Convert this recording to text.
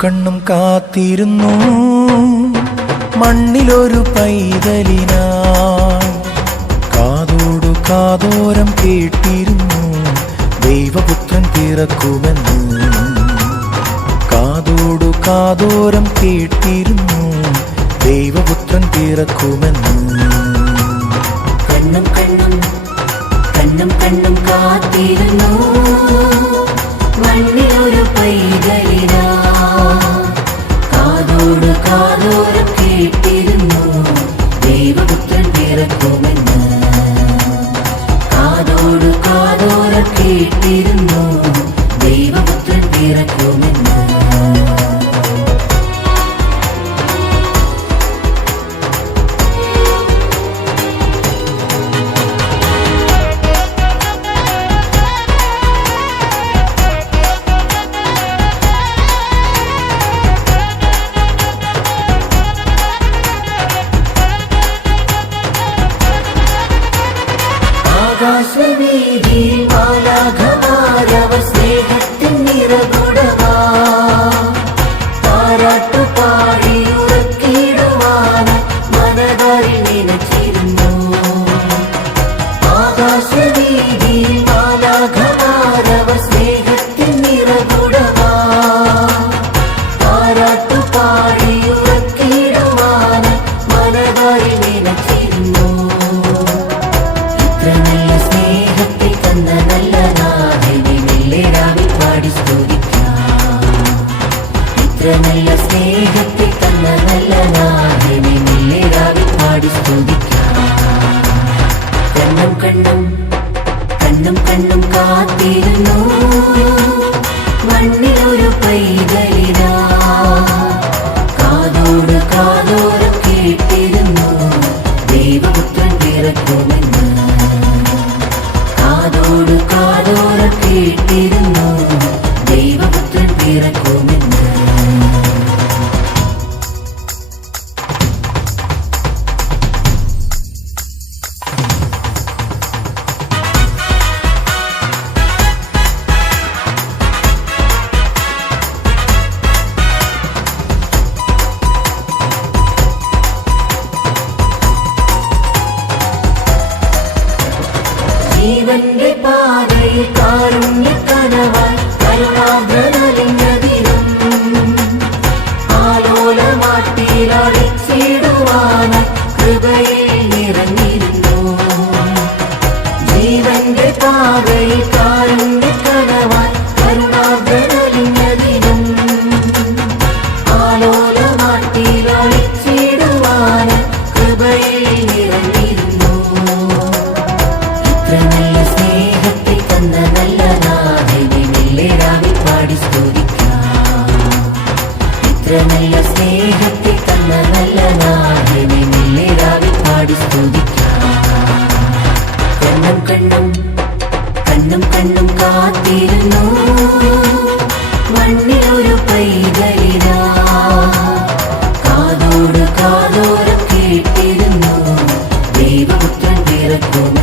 കണ്ണും കാത്തിരുന്നു മണ്ണിലൊരു പൈതലിനായി. കാതോടു കാതോരം കേട്ടിരുന്നു ദൈവപുത്രൻ പിറക്കുമെന്ന്. കാതോടു കാതോരം കേട്ടിരുന്നു ദൈവപുത്രൻ പിറക്കുമെന്ന്. കണ്ണും കണ്ണും കണ്ണും കണ്ണും കാത്തിരുന്നു മണ്ണിലൊരു പൈതലിനാ. കാതോട് കാതോരം കേട്ടിരുന്നു ദൈവപുത്രൻ പിറക്കുമെന്ന്. കാതോട് കാതോരം കേട്ടിരുന്നു ദൈവപുത്രൻ പിറക്കുമെന്ന്. ആകാശവീതിയിൽ മാലാഖമാരവർ സ്നേഹത്തിൻ നിറകുടമാ. താരാട്ടുപാടി ഉറക്കിടുവാൻ മനതാരിൽ നനച്ചിരുന്നു. ആകാശവീതിയിൽ മാലാഖമാരവർ സ്നേഹത്തിൻ നിറകുടമാ. താരാട്ടുപാടി ഉറക്കിടുവാൻ മനതാരിൽ നനച്ചിരുന്നു. നല്ല സ്നേഹത്തിൽ തന്ന നല്ല നാഥനെ മെല്ലെരാവിൽ പാടി സ്തുതിക്കാം. ഇത്ര നല്ല സ്നേഹത്തിൽ തന്ന നല്ല നാഥനെ മെല്ലെരാവിൽ പാടി സ്തുതിക്കാം. കണ്ണും കണ്ണും കണ്ണും കണ്ണും കാത്തിരുന്നു മണ്ണിലൊരു പൈതലിനാ. കാതോട് കാതോരം കേട്ടിരുന്നു ദൈവപുത്രൻ പിറക്കുമെന്ന്. കാതോട് കാതോരം കേട്ടിരുന്നു ദൈവപുത്രൻ പിറക്കുമെന്ന്. ജീവന്റെ പാതയിൽ കാരുണ്യക്കനവായി കരുണാദ്രനലിഞ്ഞതിനും ആലോലമാട്ടിയിലടിച്ചിടുവാനായി കൃപയിൽ നിറഞ്ഞിരുന്നു. ജീവന്റെ പാതയിൽ കാരുണ്യക്കനവായി കരുണാദ്രനലിഞ്ഞതിനും ആലോലമാട്ടിയിലടിച്ചിടുവാനായി കൃപയിൽ നിറഞ്ഞിരുന്നു. ഇത്ര നല്ല സ്നേഹത്തിൽ തന്ന നല്ല നാഥനെ മെല്ലെരാവിൽ പാടി സ്തുതിക്കാം. ഇത്ര നല്ല സ്നേഹത്തിൽ തന്ന നല്ല നാഥനെ മെല്ലെരാവിൽ പാടി സ്തുതിക്കാം. കണ്ണും കണ്ണും കണ്ണും കണ്ണും കാത്തിരുന്നു മണ്ണിലൊരു പൈതലിനാ. കാതോട് കാതോരം കേട്ടിരുന്നു ദൈവപുത്രൻ പിറക്കും.